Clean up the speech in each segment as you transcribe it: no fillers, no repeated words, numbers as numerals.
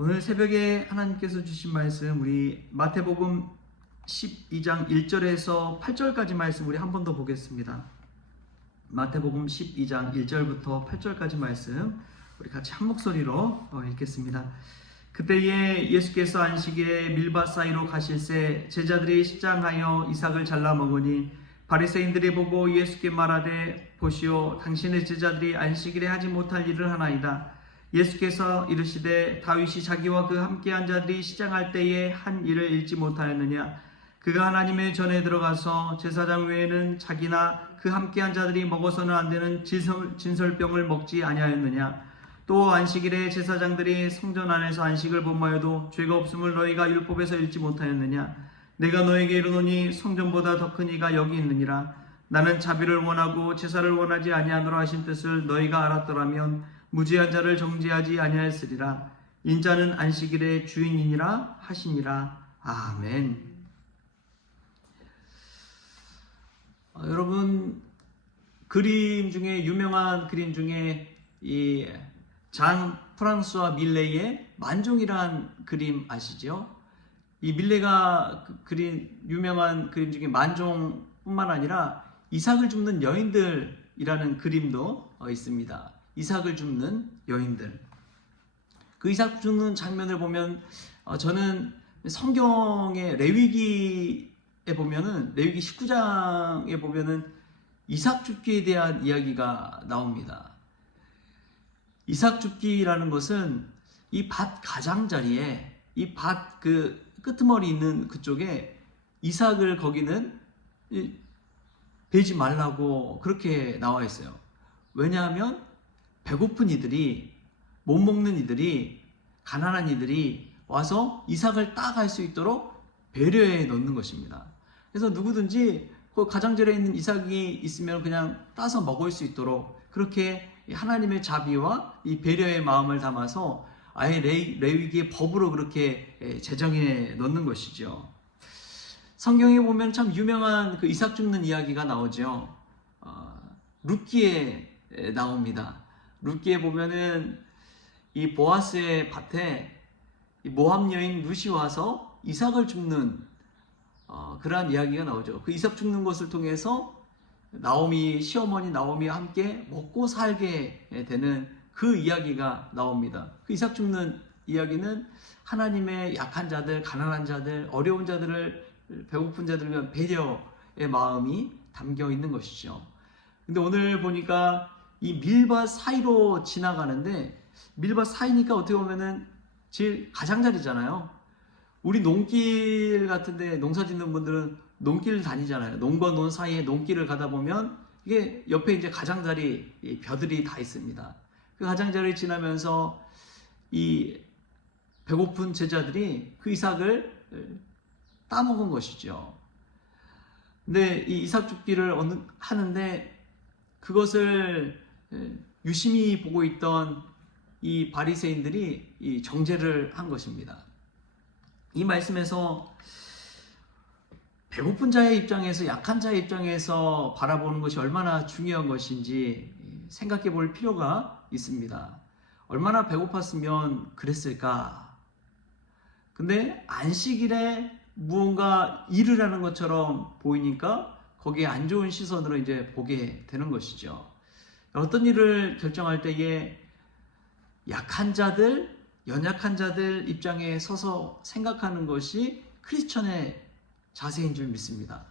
오늘 새벽에 하나님께서 주신 말씀, 우리 마태복음 12장 1절에서 8절까지 말씀 우리 한 번 더 보겠습니다. 마태복음 12장 1절부터 8절까지 말씀 우리 같이 한 목소리로 읽겠습니다. 그때에 예수께서 안식일에 밀밭 사이로 가실새 제자들이 시장하여 이삭을 잘라 먹으니 바리새인들이 보고 예수께 말하되 보시오, 당신의 제자들이 안식일에 하지 못할 일을 하나이다. 예수께서 이르시되 다윗이 자기와 그 함께한 자들이 시장할 때에 한 일을 잃지 못하였느냐? 그가 하나님의 전에 들어가서 제사장 외에는 자기나 그 함께한 자들이 먹어서는 안 되는 진설병을 먹지 아니하였느냐? 또 안식일에 제사장들이 성전 안에서 안식을 범하여도 죄가 없음을 너희가 율법에서 읽지 못하였느냐? 내가 너에게 이르노니 성전보다 더 큰 이가 여기 있느니라. 나는 자비를 원하고 제사를 원하지 아니하노라 하신 뜻을 너희가 알았더라면 무죄한 자를 정죄하지 아니하였으리라. 인자는 안식일의 주인이니라 하시니라. 아멘. 여러분, 그림 중에 유명한 그림 중에 이 장 프랑스와 밀레의 만종이란 그림 아시죠? 이 밀레가 그린 유명한 그림 중에 만종뿐만 아니라 이삭을 줍는 여인들이라는 그림도 있습니다. 이삭을 줍는 여인들. 그 이삭 줍는 장면을 보면 저는 성경의 레위기에 보면은 레위기 19장에 보면은 이삭 줍기에 대한 이야기가 나옵니다. 이삭 줍기라는 것은 이 밭 가장자리에 이 밭 그 끄트머리 있는 그쪽에 이삭을 거기는 베지 말라고 그렇게 나와 있어요. 왜냐하면 배고픈 이들이, 못 먹는 이들이, 가난한 이들이 와서 이삭을 따갈 수 있도록 배려해 놓는 것입니다. 그래서 누구든지 그 가장자리에 있는 이삭이 있으면 그냥 따서 먹을 수 있도록 그렇게 하나님의 자비와 이 배려의 마음을 담아서 아예 레위기의 법으로 그렇게 제정해 놓는 것이죠. 성경에 보면 참 유명한 그 이삭 줍는 이야기가 나오죠. 룻기에 나옵니다. 룻기에 보면은 이 보아스의 밭에 이 모압 여인 룻이 와서 이삭을 줍는 그러한 이야기가 나오죠. 그 이삭 줍는 것을 통해서 나오미, 시어머니 나오미와 함께 먹고 살게 되는 그 이야기가 나옵니다. 그 이삭 줍는 이야기는 하나님의 약한 자들, 가난한 자들, 어려운 자들을, 배고픈 자들을 위한 배려의 마음이 담겨 있는 것이죠. 근데 오늘 보니까 이 밀밭 사이로 지나가는데, 밀밭 사이니까 어떻게 보면은 제일 가장자리잖아요. 우리 농길 같은데 농사 짓는 분들은 농길 다니잖아요. 농과 논 사이에 농길을 가다 보면 이게 옆에 이제 가장자리 벼들이 다 있습니다. 그 가장자리를 지나면서 이 배고픈 제자들이 그 이삭을 따먹은 것이죠. 근데 이 이삭 줍기를 하는데 그것을 유심히 보고 있던 이 바리새인들이 이 정죄를 한 것입니다. 이 말씀에서 배고픈 자의 입장에서, 약한 자의 입장에서 바라보는 것이 얼마나 중요한 것인지 생각해 볼 필요가 있습니다. 얼마나 배고팠으면 그랬을까? 근데 안식일에 무언가 일을 하는 것처럼 보이니까 거기에 안 좋은 시선으로 이제 보게 되는 것이죠. 어떤 일을 결정할 때에 약한 자들, 연약한 자들 입장에 서서 생각하는 것이 크리스천의 자세인 줄 믿습니다.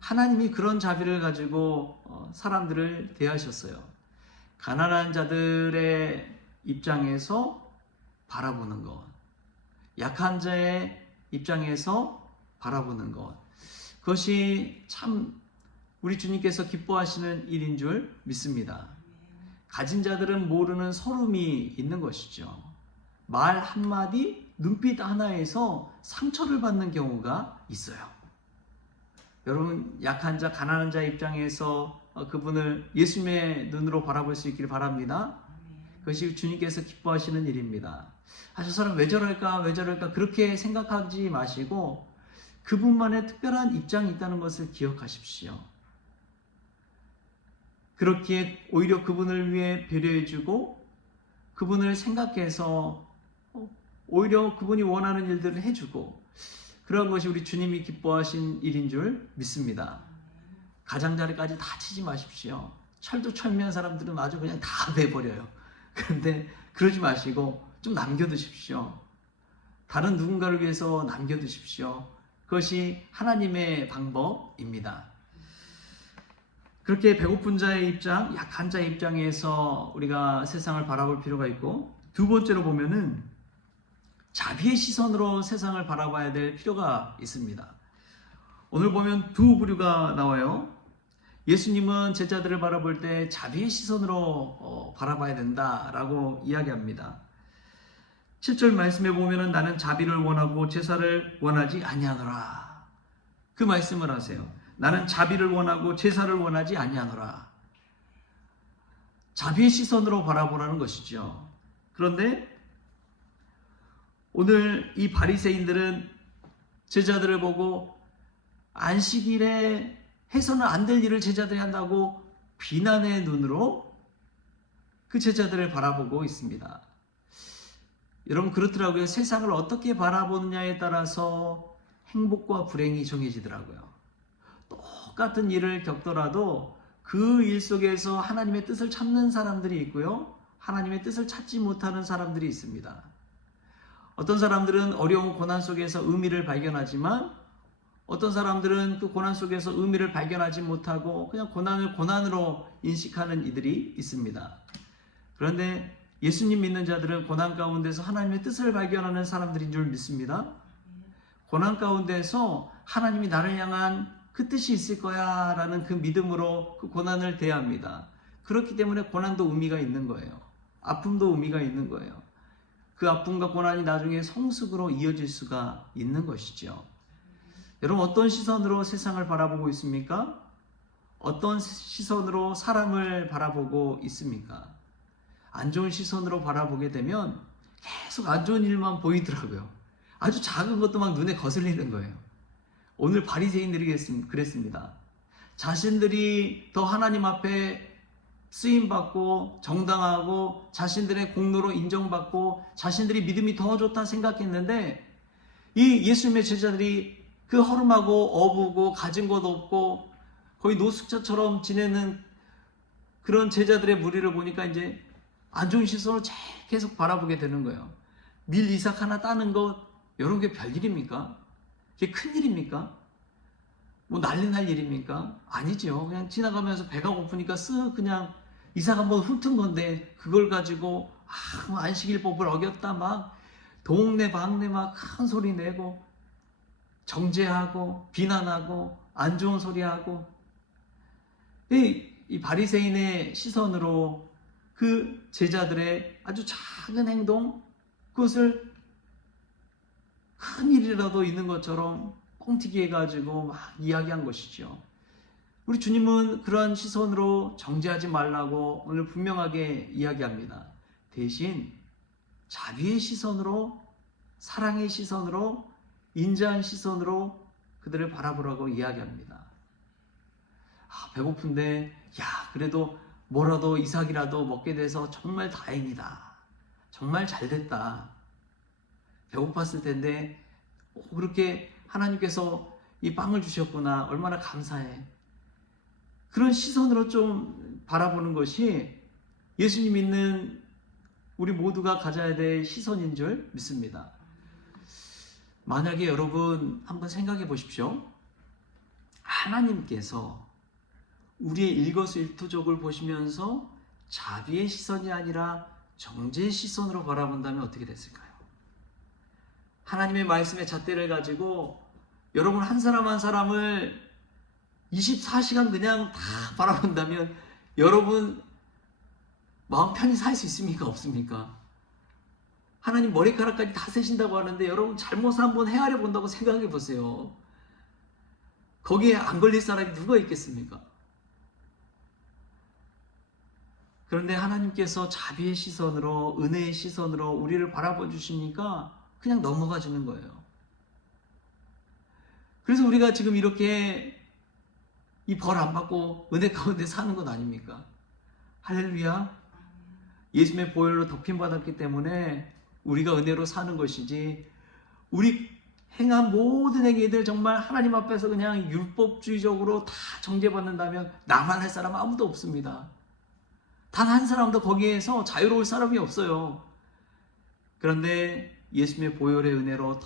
하나님이 그런 자비를 가지고 사람들을 대하셨어요. 가난한 자들의 입장에서 바라보는 것, 약한 자의 입장에서 바라보는 것, 그것이 참 우리 주님께서 기뻐하시는 일인 줄 믿습니다. 가진 자들은 모르는 서름이 있는 것이죠. 말 한마디, 눈빛 하나에서 상처를 받는 경우가 있어요. 여러분, 약한 자, 가난한 자 입장에서 그분을 예수님의 눈으로 바라볼 수 있기를 바랍니다. 그것이 주님께서 기뻐하시는 일입니다. 저 사람 왜 저럴까, 왜 저럴까 그렇게 생각하지 마시고 그분만의 특별한 입장이 있다는 것을 기억하십시오. 그렇기에 오히려 그분을 위해 배려해주고 그분을 생각해서 오히려 그분이 원하는 일들을 해주고, 그런 것이 우리 주님이 기뻐하신 일인 줄 믿습니다. 가장자리까지 다 치지 마십시오. 철도 철미한 사람들은 아주 그냥 다 베버려요. 그런데 그러지 마시고 좀 남겨두십시오. 다른 누군가를 위해서 남겨두십시오. 그것이 하나님의 방법입니다. 그렇게 배고픈 자의 입장, 약한 자의 입장에서 우리가 세상을 바라볼 필요가 있고, 두 번째로 보면은 자비의 시선으로 세상을 바라봐야 될 필요가 있습니다. 오늘 보면 두 부류가 나와요. 예수님은 제자들을 바라볼 때 자비의 시선으로 바라봐야 된다라고 이야기합니다. 7절 말씀에 보면은 나는 자비를 원하고 제사를 원하지 아니하노라. 그 말씀을 하세요. 나는 자비를 원하고 제사를 원하지 아니하노라. 자비의 시선으로 바라보라는 것이죠. 그런데 오늘 이 바리새인들은 제자들을 보고 안식일에 해서는 안 될 일을 제자들이 한다고 비난의 눈으로 그 제자들을 바라보고 있습니다. 여러분, 그렇더라고요. 세상을 어떻게 바라보느냐에 따라서 행복과 불행이 정해지더라고요. 똑같은 일을 겪더라도 그 일 속에서 하나님의 뜻을 찾는 사람들이 있고요, 하나님의 뜻을 찾지 못하는 사람들이 있습니다. 어떤 사람들은 어려운 고난 속에서 의미를 발견하지만, 어떤 사람들은 그 고난 속에서 의미를 발견하지 못하고 그냥 고난을 고난으로 인식하는 이들이 있습니다. 그런데 예수님 믿는 자들은 고난 가운데서 하나님의 뜻을 발견하는 사람들인 줄 믿습니다. 고난 가운데서 하나님이 나를 향한 그 뜻이 있을 거야 라는 그 믿음으로 그 고난을 대합니다. 그렇기 때문에 고난도 의미가 있는 거예요. 아픔도 의미가 있는 거예요. 그 아픔과 고난이 나중에 성숙으로 이어질 수가 있는 것이죠. 여러분, 어떤 시선으로 세상을 바라보고 있습니까? 어떤 시선으로 사람을 바라보고 있습니까? 안 좋은 시선으로 바라보게 되면 계속 안 좋은 일만 보이더라고요. 아주 작은 것도 막 눈에 거슬리는 거예요. 오늘 바리새인들이 그랬습니다. 자신들이 더 하나님 앞에 쓰임받고 정당하고 자신들의 공로로 인정받고 자신들이 믿음이 더 좋다 생각했는데, 이 예수님의 제자들이 그 허름하고 어부고 가진 것 없고 거의 노숙자처럼 지내는 그런 제자들의 무리를 보니까 이제 안 좋은 시선으로 계속 바라보게 되는 거예요. 밀 이삭 하나 따는 것, 이런 게 별일입니까? 그게 큰일입니까? 뭐 난리 날 일입니까? 아니죠. 그냥 지나가면서 배가 고프니까 쓱 그냥 이삭 한번 훑은 건데, 그걸 가지고 안식일법을 어겼다 막 동네 방네 막 큰 소리 내고 정죄하고 비난하고 안 좋은 소리 하고, 이 바리새인의 시선으로 그 제자들의 아주 작은 행동, 그것을 큰 일이라도 있는 것처럼 뻥튀기 해가지고 막 이야기한 것이죠. 우리 주님은 그러한 시선으로 정죄하지 말라고 오늘 분명하게 이야기합니다. 대신 자비의 시선으로, 사랑의 시선으로, 인자한 시선으로 그들을 바라보라고 이야기합니다. 배고픈데 그래도 뭐라도 이삭이라도 먹게 돼서 정말 다행이다. 정말 잘됐다. 배고팠을 텐데 그렇게 하나님께서 이 빵을 주셨구나. 얼마나 감사해. 그런 시선으로 좀 바라보는 것이 예수님 믿는 우리 모두가 가져야 될 시선인 줄 믿습니다. 만약에 여러분 한번 생각해 보십시오. 하나님께서 우리의 일거수일투족을 보시면서 자비의 시선이 아니라 정죄의 시선으로 바라본다면 어떻게 됐을까요? 하나님의 말씀의 잣대를 가지고 여러분 한 사람 한 사람을 24시간 그냥 다 바라본다면 여러분 마음 편히 살 수 있습니까? 없습니까? 하나님 머리카락까지 다 세신다고 하는데 여러분 잘못 한번 헤아려 본다고 생각해 보세요. 거기에 안 걸릴 사람이 누가 있겠습니까? 그런데 하나님께서 자비의 시선으로, 은혜의 시선으로 우리를 바라봐 주시니까 그냥 넘어가 주는 거예요. 그래서 우리가 지금 이렇게 이 벌 안 받고 은혜 가운데 사는 것 아닙니까? 할렐루야. 예수님의 보혈로 덮임 받았기 때문에 우리가 은혜로 사는 것이지, 우리 행한 모든 행위들 정말 하나님 앞에서 그냥 율법주의적으로 다 정죄받는다면 나만 할 사람 아무도 없습니다. 단 한 사람도 거기에서 자유로울 사람이 없어요. 그런데 예수님의 보혈의 은혜로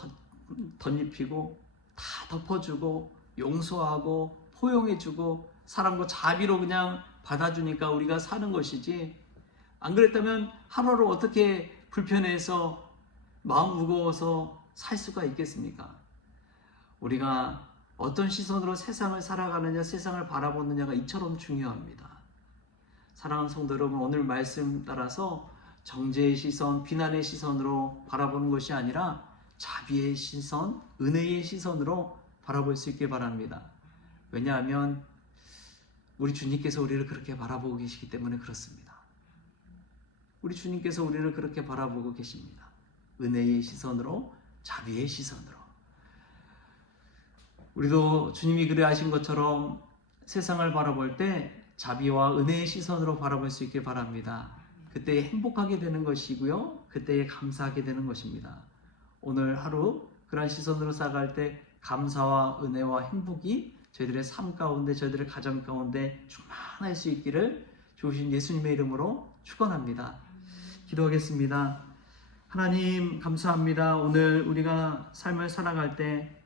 덧입히고 다 덮어주고 용서하고 포용해주고 사람과 자비로 그냥 받아주니까 우리가 사는 것이지, 안 그랬다면 하루하루 어떻게 불편해서 마음 무거워서 살 수가 있겠습니까? 우리가 어떤 시선으로 세상을 살아가느냐, 세상을 바라보느냐가 이처럼 중요합니다. 사랑하는 성도 여러분, 오늘 말씀 따라서 정죄의 시선, 비난의 시선으로 바라보는 것이 아니라 자비의 시선, 은혜의 시선으로 바라볼 수 있길 바랍니다. 왜냐하면 우리 주님께서 우리를 그렇게 바라보고 계시기 때문에 그렇습니다. 우리 주님께서 우리를 그렇게 바라보고 계십니다. 은혜의 시선으로, 자비의 시선으로. 우리도 주님이 그래 하신 것처럼 세상을 바라볼 때 자비와 은혜의 시선으로 바라볼 수 있길 바랍니다. 그때 행복하게 되는 것이고요, 그때 감사하게 되는 것입니다. 오늘 하루 그런 시선으로 살아갈 때 감사와 은혜와 행복이 저희들의 삶 가운데, 저희들의 가정 가운데 충만할 수 있기를 주신 예수님의 이름으로 축원합니다. 기도하겠습니다. 하나님 감사합니다. 오늘 우리가 삶을 살아갈 때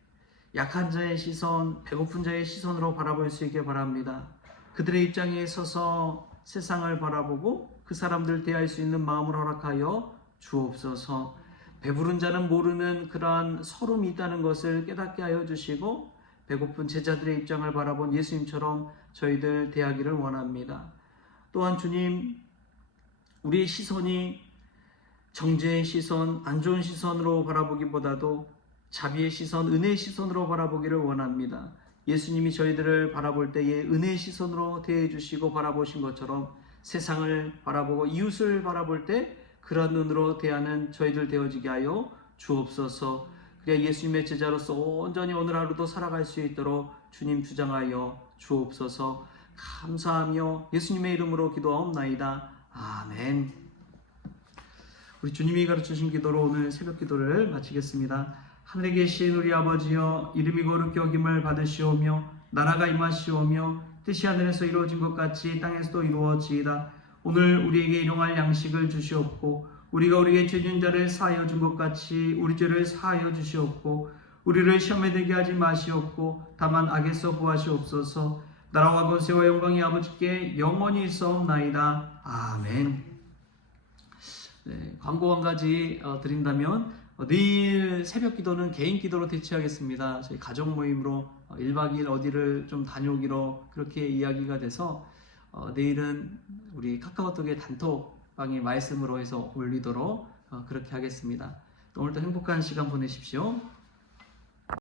약한 자의 시선, 배고픈 자의 시선으로 바라볼 수 있게 바랍니다. 그들의 입장에 서서 세상을 바라보고 그 사람들 대할 수 있는 마음을 허락하여 주옵소서. 배부른 자는 모르는 그러한 서름이 있다는 것을 깨닫게 하여 주시고, 배고픈 제자들의 입장을 바라본 예수님처럼 저희들 대하기를 원합니다. 또한 주님, 우리의 시선이 정죄의 시선, 안 좋은 시선으로 바라보기보다도 자비의 시선, 은혜의 시선으로 바라보기를 원합니다. 예수님이 저희들을 바라볼 때에 은혜의 시선으로 대해 주시고 바라보신 것처럼 세상을 바라보고 이웃을 바라볼 때 그런 눈으로 대하는 저희들 되어지게 하여 주옵소서. 그래야 예수님의 제자로서 온전히 오늘 하루도 살아갈 수 있도록 주님 주장하여 주옵소서. 감사하며 예수님의 이름으로 기도하옵나이다. 아멘. 우리 주님이 가르치신 기도로 오늘 새벽 기도를 마치겠습니다. 하늘에 계신 우리 아버지여, 이름이 거룩히 여김을 받으시오며 나라가 임하시오며 뜻이 하늘에서 이루어진 것 같이 땅에서도 이루어지이다. 오늘 우리에게 일용할 양식을 주시옵고, 우리가 우리의 죄진 자를 사하여 준 것 같이 우리 죄를 사하여 주시옵고, 우리를 시험에 들게 하지 마시옵고 다만 악에서 구하시옵소서. 나라와 권세와 영광이 아버지께 영원히 있사옵나이다. 아멘. 네, 광고 한 가지 드린다면, 내일 새벽 기도는 개인 기도로 대체하겠습니다. 저희 가족 모임으로 1박 2일 어디를 좀 다녀오기로 그렇게 이야기가 돼서 내일은 우리 카카오톡의 단톡방에 말씀으로 해서 올리도록 그렇게 하겠습니다. 오늘도 행복한 시간 보내십시오.